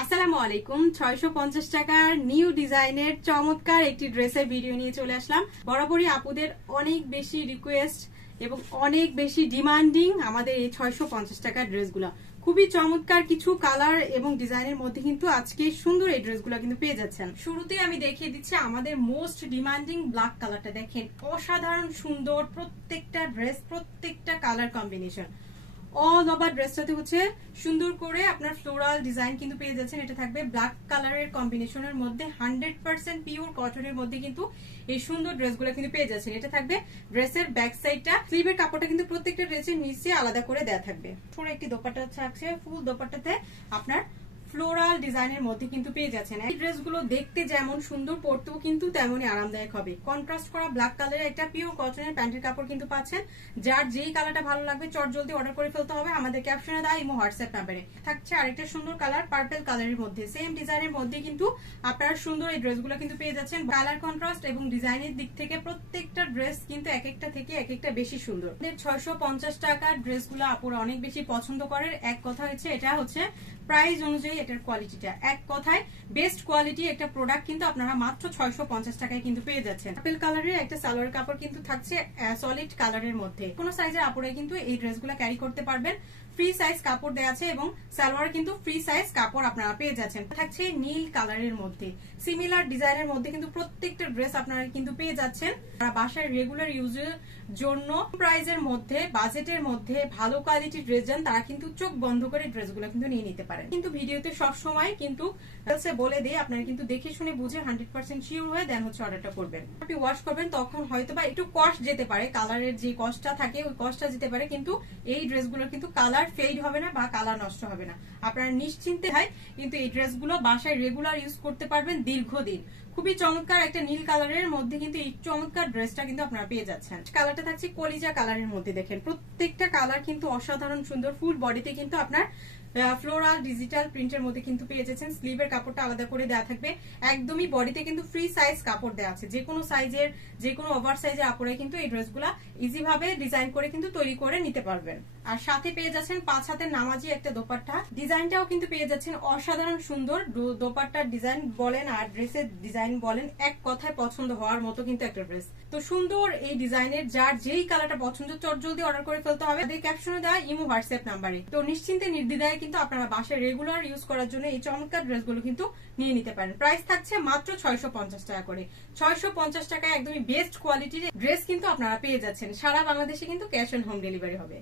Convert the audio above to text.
আসসালামু আলাইকুম। 650 টাকার নিউ ডিজাইনের চমৎকার একটি ড্রেসের ভিডিও নিয়ে চলে আসলাম। বরাবরই আপুদের অনেক বেশি রিকোয়েস্ট এবং অনেক বেশি ডিমান্ডিং আমাদের এই 650 টাকার ড্রেসগুলো। খুবই চমৎকার কিছু কালার এবং ডিজাইনের মধ্যে কিন্তু আজকে সুন্দর এই ড্রেসগুলো কিন্তু পেয়ে যাচ্ছেন। শুরুতে আমি দেখিয়ে দিচ্ছি আমাদের মোস্ট ডিমান্ডিং ব্ল্যাক কালারটা। দেখেন অসাধারণ সুন্দর প্রত্যেকটা ড্রেস, প্রত্যেকটা কালার কম্বিনেশন। অল ওভার ড্রেসটাতে হচ্ছে সুন্দর করে আপনার ফ্লোরাল ডিজাইন কিন্তু পেয়ে যাচ্ছেন। এটা থাকবে ব্ল্যাক কালারের কম্বিনেশনের মধ্যে 100% পিওর কটনের মধ্যে কিন্তু এই সুন্দর ড্রেসগুলো কিন্তু পেয়ে যাচ্ছেন। এটা থাকবে ড্রেসের ব্যাক সাইডটা, স্লিভের কাপড়টা কিন্তু প্রত্যেকটা ড্রেসের নিচে আলাদা করে দেয়া থাকবে। পুরো একটি দোপাট্টা থাকছে, ফুল দোপাট্টাতে আপনার ফ্লোরাল ডিজাইনের মধ্যে কিন্তু পেয়ে যাচ্ছেন। এই ড্রেসগুলো দেখতে যেমন সুন্দর, পরতেও কিন্তু তেমনই আরামদায়ক হবে। কন্ট্রাস্ট করা ব্ল্যাক কালারের একটা পিওর কটনের প্যান্টের কাপড় কিন্তু পাচ্ছেন। যার যেই কালারটা ভালো লাগবে চট জলদি অর্ডার করে ফেলতে হবে আমাদের ক্যাপশনে দেওয়া ইমো হোয়াটসঅ্যাপ নাম্বারে। থাকছে আরেকটা সুন্দর কালার পার্পল কালারের মধ্যে, সেম ডিজাইনের মধ্যে কিন্তু আপনারা সুন্দর এই ড্রেসগুলো কিন্তু পেয়ে যাচ্ছেন। কালার কন্ট্রাস্ট এবং ডিজাইনের দিক থেকে প্রত্যেকটা ড্রেস কিন্তু এক একটা থেকে এক একটা বেশি সুন্দর। 650 টাকার ড্রেসগুলো আপুরা অনেক বেশি পছন্দ করেন। এক কথা হচ্ছে এটা হচ্ছে প্রাইস অনুযায়ী এটার কোয়ালিটিটা, এক কথায় বেস্ট কোয়ালিটি একটা প্রোডাক্ট কিন্তু আপনারা মাত্র 650 টাকায় কিন্তু পেয়ে যাচ্ছেন। পার্পল কালারের একটা সালোয়ার কাপড় কিন্তু থাকছে সলিড কালারের মধ্যে। কোন সাইজের আপুরাই কিন্তু এই ড্রেসগুলো ক্যারি করতে পারবেন। ফ্রি সাইজ কাপড় দেওয়া আছে এবং সালোয়ার কিন্তু ফ্রি সাইজ কাপড় আপনারা পেয়ে যাচ্ছেন। থাকছে নীল কালারের মধ্যে, সিমিলার ডিজাইনের মধ্যে কিন্তু প্রত্যেকটা ড্রেস আপনারা কিন্তু পেয়ে যাচ্ছেন। বাসায় রেগুলার ইউজের জন্য প্রাইজের মধ্যে, বাজেটের মধ্যে ভালো কোয়ালিটির ড্রেস যান তারা কিন্তু চোখ বন্ধ করে ড্রেসগুলো কিন্তু নিয়ে নিতে পারেন। কিন্তু ভিডিওতে সব সময় কিন্তু বলে দেই আপনারা কিন্তু দেখে শুনে বুঝে 100% শিওর হয়ে দেন হচ্ছে অর্ডারটা করবেন। আপনি ওয়াশ করবেন তখন হয়তো বা একটু কস্ট যেতে পারে, কালারের যে কস্টটা থাকে ওই কস্টটা যেতে পারে, কিন্তু এই ড্রেসগুলোর কিন্তু কালার ফেড হবে না বা কালার নষ্ট হবে না। আপনারা নিশ্চিন্তে হয় কিন্তু এই ড্রেসগুলো বাসায় রেগুলার ইউজ করতে পারবেন দীর্ঘদিন। খুবই চমৎকার একটা নীল কালারের মধ্যে কিন্তু এই চমৎকার ড্রেসটা কিন্তু আপনারা পেয়ে যাচ্ছেন। কালারটা থাকছে কলিজা কালারের মধ্যে। দেখেন প্রত্যেকটা কালার কিন্তু অসাধারণ সুন্দর। ফুল বডিতে কিন্তু আপনার ফ্লোরাল ডিজিটাল প্রিন্টের মধ্যে কিন্তু পেয়ে যাচ্ছেন। স্লিভের কাপড়টা আলাদা করে দেওয়া থাকবে। একদমই বডিতে কিন্তু ফ্রি সাইজ কাপড় দেওয়া আছে। যে কোনো সাইজের, যে কোনো ওভার সাইজের আপুরাই কিন্তু এই ড্রেসগুলা ইজি ভাবে ডিজাইন করে কিন্তু তৈরি করে নিতে পারবেন। আর সাথে পেয়ে যাচ্ছেন 5 হাতের নামাজি একটা দোপাট্টা। ডিজাইনটাও কিন্তু পেয়ে যাচ্ছেন অসাধারণ সুন্দর। দোপাট্টার ডিজাইন বলেন আর ড্রেসের ডিজাইন বলেন, এক কথায় পছন্দ হওয়ার মতো কিন্তু একটা ড্রেস। তো সুন্দর এই ডিজাইনের যার যেই কালারটা পছন্দ চট জলদি অর্ডার করে ফেলতে হবে ক্যাপশনে দেওয়া ইমো হোয়াটসঅ্যাপ নাম্বারে। তো নিশ্চিন্তে নির্দ্বিধায় কিন্তু আপনারা বাসায় রেগুলার ইউজ করার জন্য এই চমৎকার ড্রেসগুলো কিন্তু নিয়ে নিতে পারেন। প্রাইস থাকছে মাত্র 650 টাকা করে। 650 টাকায় একদমই বেস্ট কোয়ালিটির ড্রেস কিন্তু আপনারা পেয়ে যাচ্ছেন। সারা বাংলাদেশে কিন্তু ক্যাশ অন হোম ডেলিভারি হবে।